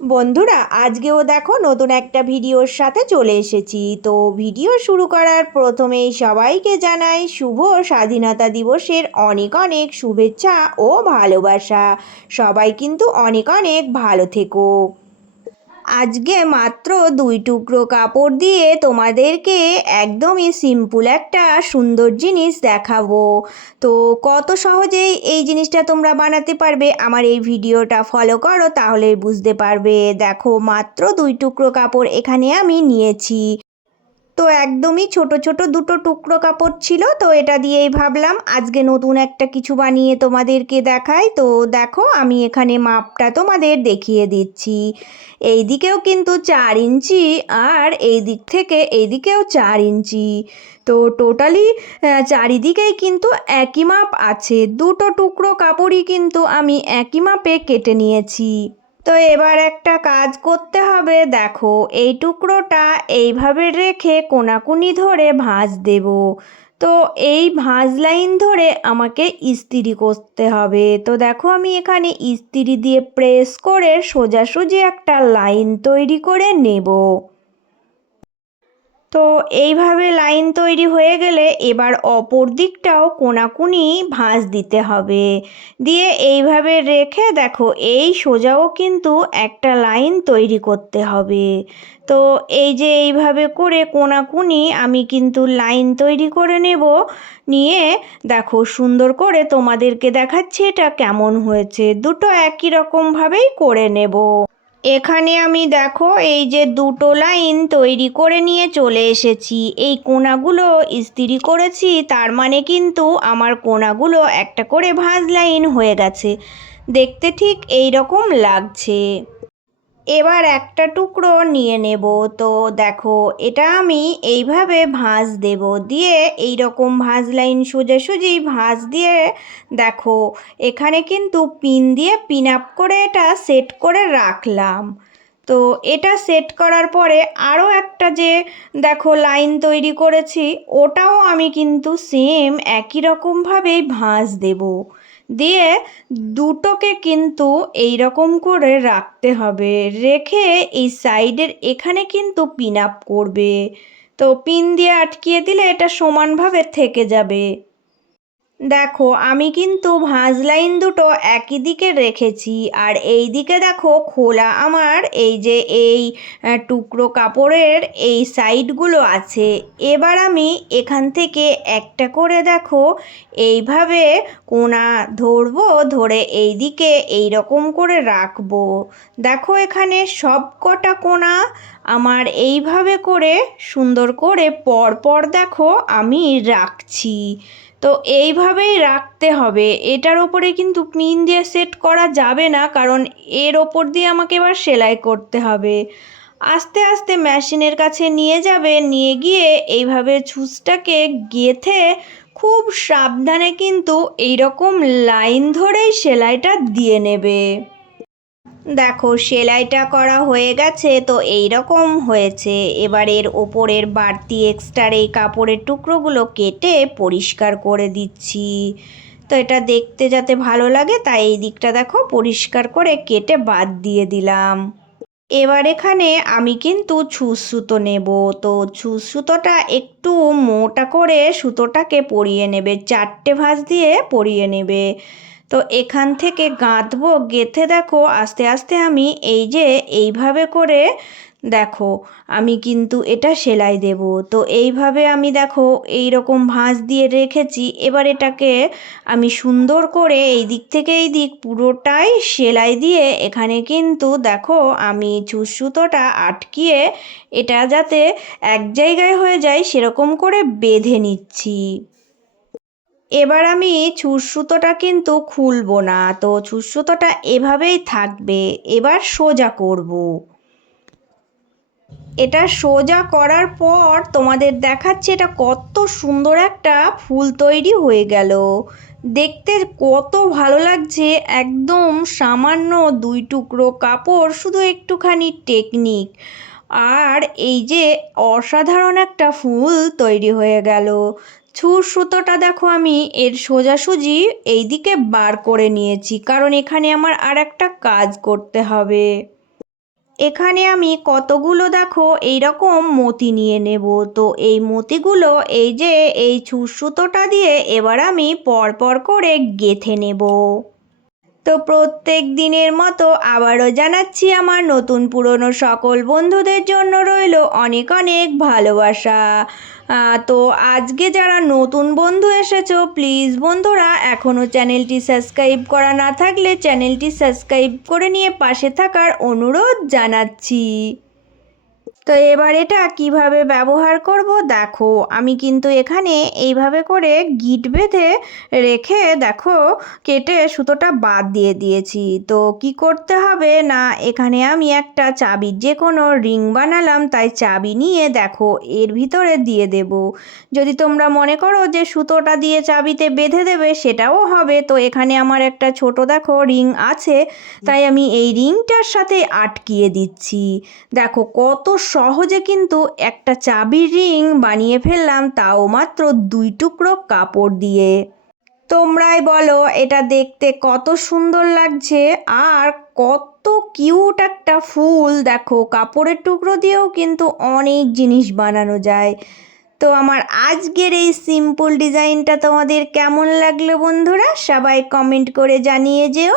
বন্ধুরা, আজকেও দেখো নতুন একটা ভিডিওর সাথে চলে এসেছি। তো ভিডিও শুরু করার প্রথমেই সবাইকে জানাই শুভ স্বাধীনতা দিবসের অনেক অনেক শুভেচ্ছা ও ভালোবাসা। সবাই কিন্তু অনেক অনেক ভালো থেকো। আজকে মাত্র 2 টুকরো কাপড় দিয়ে তোমাদেরকে একদমই সিম্পল একটা সুন্দর জিনিস দেখাবো। তো কত সহজেই এই জিনিসটা তোমরা বানাতে পারবে, আমার এই ভিডিওটা ফলো করো তাহলে বুঝতে পারবে। দেখো, মাত্র 2 টুকরো কাপড় এখানে আমি নিয়েছি। তো একদমই ছোট ছোট 2 টুকরো কাপড় ছিল, তো এটা দিয়েই ভাবলাম আজকে নতুন একটা কিছু বানিয়ে তোমাদেরকে দেখাই। তো দেখো, আমি এখানে মাপটা তোমাদের দেখিয়ে দিচ্ছি। এই দিকেও কিন্তু 4 ইঞ্চি, আর এই দিক থেকে এই দিকেও 4 ইঞ্চি। তো টোটালি চারিদিকেই কিন্তু একই মাপ আছে। 2 টুকরো কাপড়ই কিন্তু আমি একই মাপে কেটে নিয়েছি। তো এবার একটা কাজ করতে হবে। দেখো, এই টুকরোটা এইভাবে রেখে কোনাকুনি ধরে ভাঁজ দেব। তো এই ভাঁজ লাইন ধরে আমাকে ইস্ত্রি করতে হবে। তো দেখো, আমি এখানে ইস্ত্রি দিয়ে প্রেস করে সোজাসুজি একটা লাইন তৈরি করে নেব। তো এইভাবে লাইন তৈরি হয়ে গেলে এবার অপর দিকটাও কোনাকুনি ভাঁজ দিতে হবে। দিয়ে এইভাবে রেখে দেখো, এই সোজাও কিন্তু একটা লাইন তৈরি করতে হবে। তো এই যে এইভাবে করে কোনাকুনি আমি কিন্তু লাইন তৈরি করে নেব। নিয়ে দেখো, সুন্দর করে তোমাদেরকে দেখাচ্ছি এটা কেমন হয়েছে। দুটো একই রকমভাবেই করে নেব। এখানে আমি দেখো এই যে 2 লাইন তৈরি করে নিয়ে চলে এসেছি। এই কোণাগুলো ইস্ত্রি করেছি, তার মানে কিন্তু আমার কোণাগুলো একটা করে ভাঁজ লাইন হয়ে গেছে। দেখতে ঠিক এই রকম লাগছে। এবার একটা টুকরো নিয়ে নেব। তো দেখো, এটা আমি এইভাবে ভাঁজ দেব। দিয়ে এই রকম ভাঁজ লাইন সোজাসুজি ভাঁজ দিয়ে দেখো, এখানে কিন্তু পিন দিয়ে পিন আপ করে এটা সেট করে রাখলাম। তো এটা সেট করার পরে আরও একটা যে দেখো লাইন তৈরি করেছি, ওটাও আমি কিন্তু সেম একই রকমভাবেই ভাঁজ দেব। দিয়ে দুটোকে কিন্তু এই রকম করে রাখতে হবে। রেখে এই সাইডের এখানে কিন্তু পিন আপ করবে। তো পিন দিয়ে আটকিয়ে দিলে এটা সমানভাবে থেকে যাবে। দেখো, আমি কিন্তু ভাঁজ লাইন দুটো একই দিকে রেখেছি, আর এই দিকে দেখো খোলা আমার এই যে এই টুকরো কাপড়ের এই সাইডগুলো আছে। এবার আমি এখান থেকে একটা করে দেখো এইভাবে কোণা ধরবো, ধরে এই দিকে এই রকম করে রাখবো। দেখো, এখানে সব কটা কোণা আমার এইভাবে করে সুন্দর করে পর পর দেখো আমি রাখছি। তো এইভাবেই রাখতে হবে। এটার ওপরে কিন্তু পিন দিয়ে সেট করা যাবে না, কারণ এর ওপর দিয়ে আমাকে এবার সেলাই করতে হবে। আস্তে আস্তে মেশিনের কাছে নিয়ে যাবে, নিয়ে গিয়ে এইভাবে ছুঁচটাকে গেঁথে খুব সাবধানে কিন্তু এই রকম লাইন ধরেই সেলাইটা দিয়ে নেবে। দেখো, সেলাইটা করা হয়ে গেছে। তো এই রকম হয়েছে। এবার এর ওপরের বাড়তি এক্সট্রার এই কাপড়ের টুকরোগুলো কেটে পরিষ্কার করে দিচ্ছি। তো এটা দেখতে যাতে ভালো লাগে, তাই এই দিকটা দেখো পরিষ্কার করে কেটে বাদ দিয়ে দিলাম। এবার এখানে আমি কিন্তু ছুঁচ সুতো নেব। তো ছুঁচ সুতোটা একটু মোটা করে সুতোটাকে পরিয়ে নেবে, 4টে ভাঁজ দিয়ে পরিয়ে নেবে। তো এখান থেকে গাঁথবো। গেঁথে দেখো আস্তে আস্তে আমি এই যে এইভাবে করে দেখো আমি কিন্তু এটা সেলাই দেব। তো এইভাবে আমি দেখো এই রকম ভাঁজ দিয়ে রেখেছি। এবার এটাকে আমি সুন্দর করে এই দিক থেকে এই দিক পুরোটাই সেলাই দিয়ে এখানে কিন্তু দেখো আমি ছুঁচ সুতোটা আটকিয়ে এটা যাতে এক জায়গায় হয়ে যায় সেরকম করে বেঁধে নিচ্ছি। এবার আমি ছুঁচ সুতোটা কিন্তু খুলবো না। তো ছুঁচ সুতোটা এভাবেই থাকবে। এবার সোজা করব। এটা সোজা করার পর তোমাদের দেখাচ্ছি এটা কত সুন্দর একটা ফুল তৈরি হয়ে গেল। দেখতে কত ভালো লাগছে। একদম সামান্য 2 টুকরো কাপড়, শুধু একটুখানি টেকনিক, আর এই যে অসাধারণ একটা ফুল তৈরি হয়ে গেল। ছুঁচ সুতোটা দেখো আমি এর সোজাসুজি এই দিকে বার করে নিয়েছি, কারণ এখানে আমার আর একটা কাজ করতে হবে। এখানে আমি কতগুলো দেখো এইরকম মতি নিয়ে নেব। তো এই মতিগুলো এই যে এই সুতোটা দিয়ে এবার আমি পরপর করে গেঁথে নেব। তো প্রত্যেক দিনের মতো আবারও জানাচ্ছি আমার নতুন পুরনো সকল বন্ধুদের জন্য রইল অনেক অনেক ভালোবাসা। তো আজকে যারা নতুন বন্ধু এসেছো প্লিজ বন্ধুরা এখনও চ্যানেলটি সাবস্ক্রাইব করা না থাকলে চ্যানেলটি সাবস্ক্রাইব করে নিয়ে পাশে থাকার অনুরোধ জানাচ্ছি। তো এবার এটা কিভাবে ব্যবহার করব দেখো, আমি কিন্তু এখানে এইভাবে করে গিট বেঁধে রেখে দেখো কেটে সুতোটা বাদ দিয়ে দিয়েছি। তো কি করতে হবে না, এখানে আমি একটা চাবির যে কোনো রিং বানালাম, তাই চাবি নিয়ে দেখো এর ভিতরে দিয়ে দেব। যদি তোমরা মনে করো যে সুতোটা দিয়ে চাবিতে বেঁধে দেবে সেটাও হবে। তো এখানে আমার একটা ছোট দেখো রিং আছে, তাই আমি এই রিংটার সাথে আটকিয়ে দিচ্ছি। দেখো কত সহজে কিন্তু একটা চাবির রিং বানিয়ে ফেললাম, তাও মাত্র 2 টুকরো কাপড় দিয়ে। তোমরাই বলো এটা দেখতে কত সুন্দর লাগছে, আর কত কিউট একটা ফুল। দেখো কাপড়ের টুকরো দিয়েও কিন্তু অনেক জিনিস বানানো যায়। তো আমার আজকের এই সিম্পল ডিজাইনটা তোমাদের কেমন লাগলো বন্ধুরা, সবাই কমেন্ট করে জানিয়ে যেও।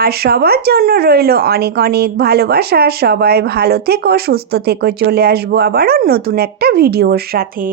আর সবার জন্য রইল অনেক অনেক ভালোবাসা। সবাই ভালো থেকো, সুস্থ থেকো। চলে আসবো আবারও নতুন একটা ভিডিওর সাথে।